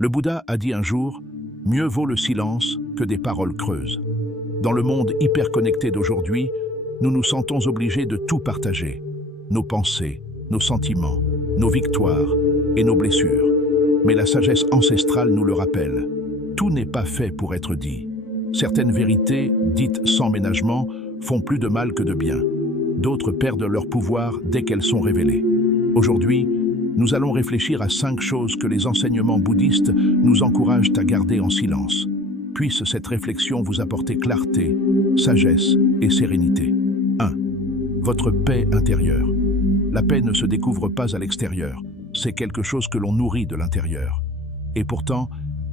Le Bouddha a dit un jour, « Mieux vaut le silence que des paroles creuses ». Dans le monde hyper connecté d'aujourd'hui, nous nous sentons obligés de tout partager. Nos pensées, nos sentiments, nos victoires et nos blessures. Mais la sagesse ancestrale nous le rappelle. Tout n'est pas fait pour être dit. Certaines vérités, dites sans ménagement, font plus de mal que de bien. D'autres perdent leur pouvoir dès qu'elles sont révélées. Aujourd'hui, nous allons réfléchir à 5 choses que les enseignements bouddhistes nous encouragent à garder en silence. Puisse cette réflexion vous apporter clarté, sagesse et sérénité. 1. Votre paix intérieure. La paix ne se découvre pas à l'extérieur, c'est quelque chose que l'on nourrit de l'intérieur. Et pourtant,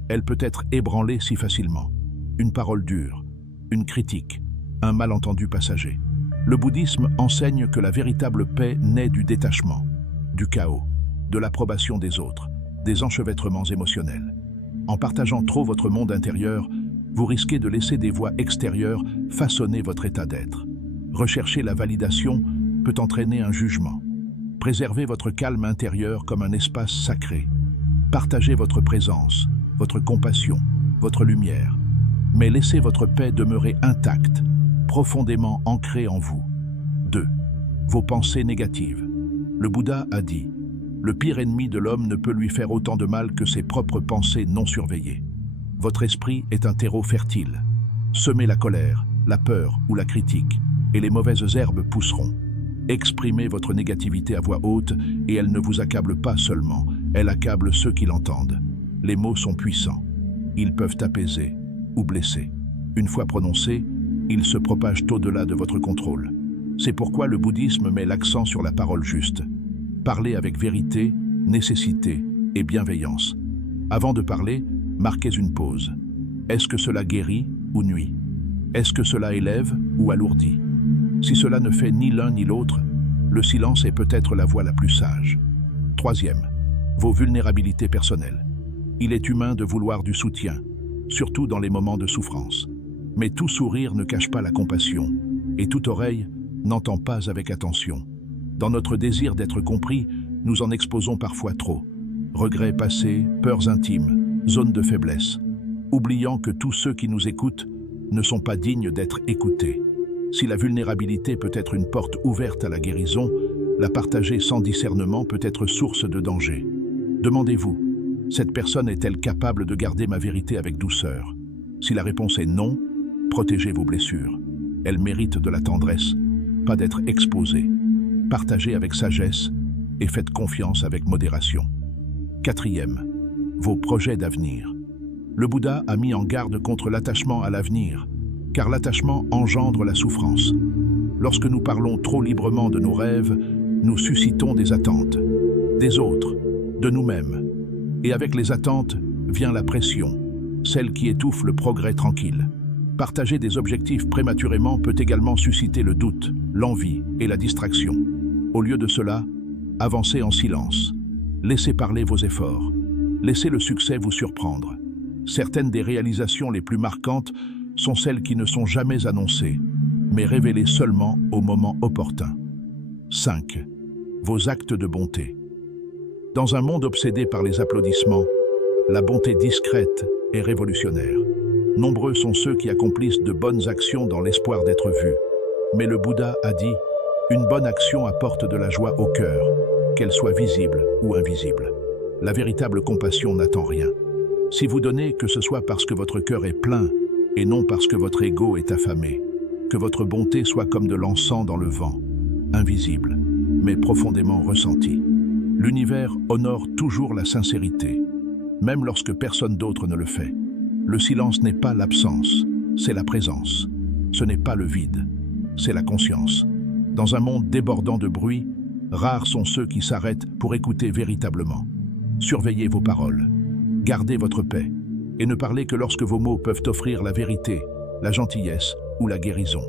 elle peut être ébranlée si facilement. Une parole dure, une critique, un malentendu passager. Le bouddhisme enseigne que la véritable paix naît du détachement, du chaos, de l'approbation des autres, des enchevêtrements émotionnels. En partageant trop votre monde intérieur, vous risquez de laisser des voix extérieures façonner votre état d'être. Rechercher la validation peut entraîner un jugement. Préservez votre calme intérieur comme un espace sacré. Partagez votre présence, votre compassion, votre lumière. Mais laissez votre paix demeurer intacte, profondément ancrée en vous. 2. Vos pensées négatives. Le Bouddha a dit « Le pire ennemi de l'homme ne peut lui faire autant de mal que ses propres pensées non surveillées. » Votre esprit est un terreau fertile. Semez la colère, la peur ou la critique, et les mauvaises herbes pousseront. Exprimez votre négativité à voix haute et elle ne vous accable pas seulement, elle accable ceux qui l'entendent. Les mots sont puissants. Ils peuvent apaiser ou blesser. Une fois prononcés, ils se propagent au-delà de votre contrôle. C'est pourquoi le bouddhisme met l'accent sur la parole juste. Parlez avec vérité, nécessité et bienveillance. Avant de parler, marquez une pause. Est-ce que cela guérit ou nuit? Est-ce que cela élève ou alourdit? Si cela ne fait ni l'un ni l'autre, le silence est peut-être la voie la plus sage. 3e, vos vulnérabilités personnelles. Il est humain de vouloir du soutien, surtout dans les moments de souffrance. Mais tout sourire ne cache pas la compassion, et toute oreille n'entend pas avec attention. Dans notre désir d'être compris, nous en exposons parfois trop. Regrets passés, peurs intimes, zones de faiblesse, oubliant que tous ceux qui nous écoutent ne sont pas dignes d'être écoutés. Si la vulnérabilité peut être une porte ouverte à la guérison, la partager sans discernement peut être source de danger. Demandez-vous, cette personne est-elle capable de garder ma vérité avec douceur? Si la réponse est non, protégez vos blessures. Elles méritent de la tendresse, pas d'être exposées. Partagez avec sagesse et faites confiance avec modération. 4e, vos projets d'avenir. Le Bouddha a mis en garde contre l'attachement à l'avenir, car l'attachement engendre la souffrance. Lorsque nous parlons trop librement de nos rêves, nous suscitons des attentes, des autres, de nous-mêmes. Et avec les attentes vient la pression, celle qui étouffe le progrès tranquille. Partager des objectifs prématurément peut également susciter le doute, l'envie et la distraction. Au lieu de cela, avancez en silence. Laissez parler vos efforts. Laissez le succès vous surprendre. Certaines des réalisations les plus marquantes sont celles qui ne sont jamais annoncées, mais révélées seulement au moment opportun. 5. Vos actes de bonté. Dans un monde obsédé par les applaudissements, la bonté discrète est révolutionnaire. Nombreux sont ceux qui accomplissent de bonnes actions dans l'espoir d'être vus. Mais le Bouddha a dit « Une bonne action apporte de la joie au cœur, qu'elle soit visible ou invisible. La véritable compassion n'attend rien. Si vous donnez, que ce soit parce que votre cœur est plein et non parce que votre ego est affamé, que votre bonté soit comme de l'encens dans le vent, invisible, mais profondément ressenti. L'univers honore toujours la sincérité, même lorsque personne d'autre ne le fait. Le silence n'est pas l'absence, c'est la présence. Ce n'est pas le vide, c'est la conscience. Dans un monde débordant de bruit, rares sont ceux qui s'arrêtent pour écouter véritablement. Surveillez vos paroles, gardez votre paix, et ne parlez que lorsque vos mots peuvent offrir la vérité, la gentillesse ou la guérison.